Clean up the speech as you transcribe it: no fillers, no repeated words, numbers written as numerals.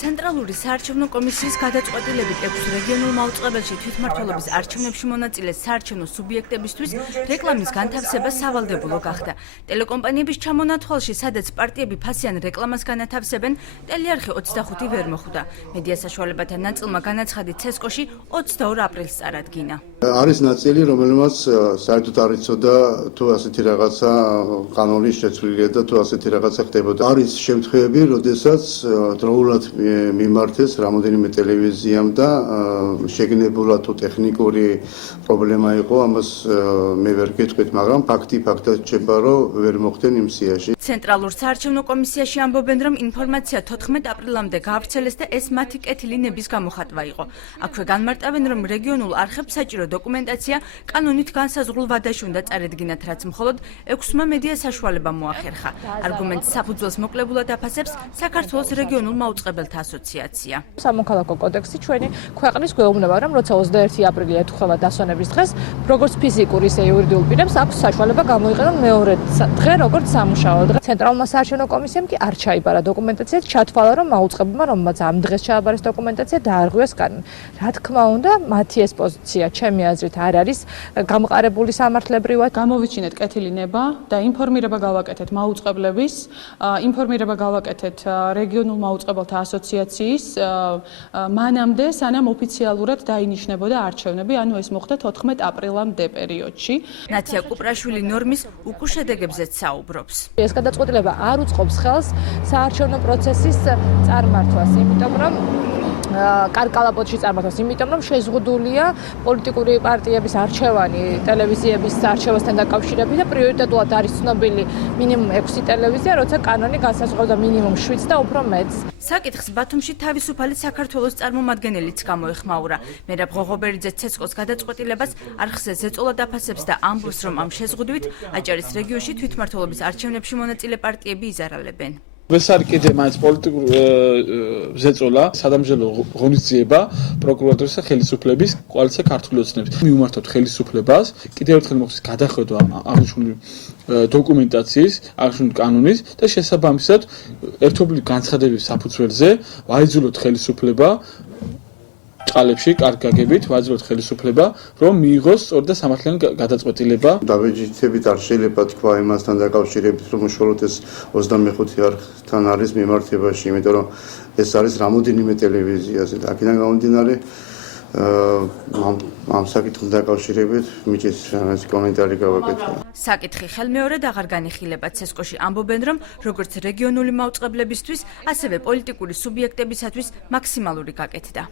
ცენტრალური საარჩევნო კომისიის გადაწყვეტილებით 6 რეგიონულ მაუწყებელში თვითმმართველობის არჩევნებში მონაწილე საარჩევნო სუბიექტებისთვის რეკლამის განთავსება სავალდებულო გახდა. ტელეკომპანიების ჩამონათვალში, სადაც პარტიები ფასიან რეკლამას განათავსებენ, ტელეარხი 25 ვერ მოხვდა. მედია საშუალებათა ნაწილმა განაცხადი ცესკოში 22 აპრილს წარადგინა. არის ნაწილი, რომელმაც საერთოდ არ იცოდა თუ ასეთი რაღაცა კანონის შეცვლილია და თუ ასეთი რაღაცა ხდებოდა. არის შემთხვევები, როდესაც დროულად მიმართეს რამოდენიმე ტელევიზიამ და შეგნებულად თუ ტექნიკური პრობლემა იყო, ამას მე ვერ გეტყვით, მაგრამ ფაქტად რჩება, რომ ვერ მოხდნენ იმ სიაში. ცენტრალურ საარჩევნო კომისიაში ამბობენ, რომ ინფორმაცია 14 აპრილამდე გაავრცელეს და ეს მათი კეთილინების გამოხატვა იყო. აქვე განმარტავენ, რომ რეგიონულ არხებს საჭირო დოკუმენტაცია კანონით განსაზღვრულ ვადაში უნდა წარედგინათ, რაც მხოლოდ 6-მა მედია საშუალებამ მოახერხა. არგუმენტს საფუძველს მოკლებულად აფასებს საქართველოს რეგიონულ მაუწყებელთა ასოციაცია. სამოქალაქო კოდექსი ჩვენი ქვეყნის გვეუბნება, რომ როცა 21 აპრილი ეთქვევა დასვენების დღეს, როგორც ფიზიკურ, ისე იურიდიულ პირებს აქვს საშუალება გამოიყენონ მეორე დღე, როგორც სამუშაო დღე. ცენტრალურმა საარჩევნო კომისიამ კი არ ჩაიბარა დოკუმენტაცია, ჩათვალა, რომ მაუწყებელმა, რომელმაც ამ დღეს ჩააბარეს დოკუმენტაცია, დაარღვიეს კანონი. რა თქმა უნდა, მათი ეს პოზიცია, ჩემი აზრით, არ არის გამყარებული სამართლებრივად. გამოვიჩინეთ კეთილი ნება და ინფორმირება გავაკეთეთ მაუწყებლების, ინფორმირება გავაკეთეთ რეგიონულ მაუწყებელთა ასოციაციის მანამდე, სანამ ოფიციალურად დაინიშნებოდა არჩევნები, ანუ ეს მოხდა 14 აპრილამდე პერიოდში. ნათია კუპრაშვილი ნორმის უკუშედეგებზეც საუბრობს. ეს გადაწყვეტილება არ უწყობს ხელს საარჩევნო პროცესის წარმართვას, იმიტომ რომ კარკალაბოდში წარმართვას, იმიტომ რომ შეზღუდულია პოლიტიკური პარტიების არჩევანი ტელევიზიების არჩევასთან დაკავშირებით და პრიორიტეტულად არის ცნობილი მინიმუმ 6 ტელევიზია, როცა კანონი განსაზღვრავდა მინიმუმ 7 და უფრო მეტს. საკითხს ბათუმში თავისუფალი საქართველოს წარმომადგენელიც გამოეხმაურა. მერაბ ღოღობერიძე ცესკოს გადაწყვეტილებას არხზე ზეწოლად აფასებს და ამბობს, რომ ამ შეზღუდვით აჭარის რეგიონში თვითმმართველობის არჩევნებში მონაწილე პარტიები იზარალებენ. ეს არის კიდე მაინც პოლიტიკური ზეწოლა, სადამსჯელო ღონისძიება პროკურატურის და ხელისუფლების კოალიცია ქართული ოცნების. მიუმართოთ ხელისუფლებას, კიდევ ერთხელ მოხდეს გადახედვა აღნიშნული დოკუმენტაციის, აღნიშნული კანონის და შესაბამისად ერთობლივი განცხადების საფუძველზე ვაიძულოთ ხელისუფლება ჭალებში კარგ გაგებით ვაძლოთ ხელისუფლება, რომ მიიღოს სწორი და სამართლიანი გადაწყვეტილება. დავეჯითებით არ შეიძლება თქვა იმასთან დაკავშირებით, რომ უშუალოდ ეს 25 არხთან არის მიმართებაში, იმიტომ რომ ეს არის რამოდენიმე ტელევიზიაზე და აქედან გამომდინარე ამ საკითხთან დაკავშირებით მიჭის რაღაც კომენტარი გავაკეთე. საკითხი ხელმეორედ აღარ განიხილება. ცესკოში ამბობენ, რომ როგორც რეგიონული მაუწყებლებისთვის, ასევე პოლიტიკური სუბიექტებისათვის მაქსიმალური გაკეთდა.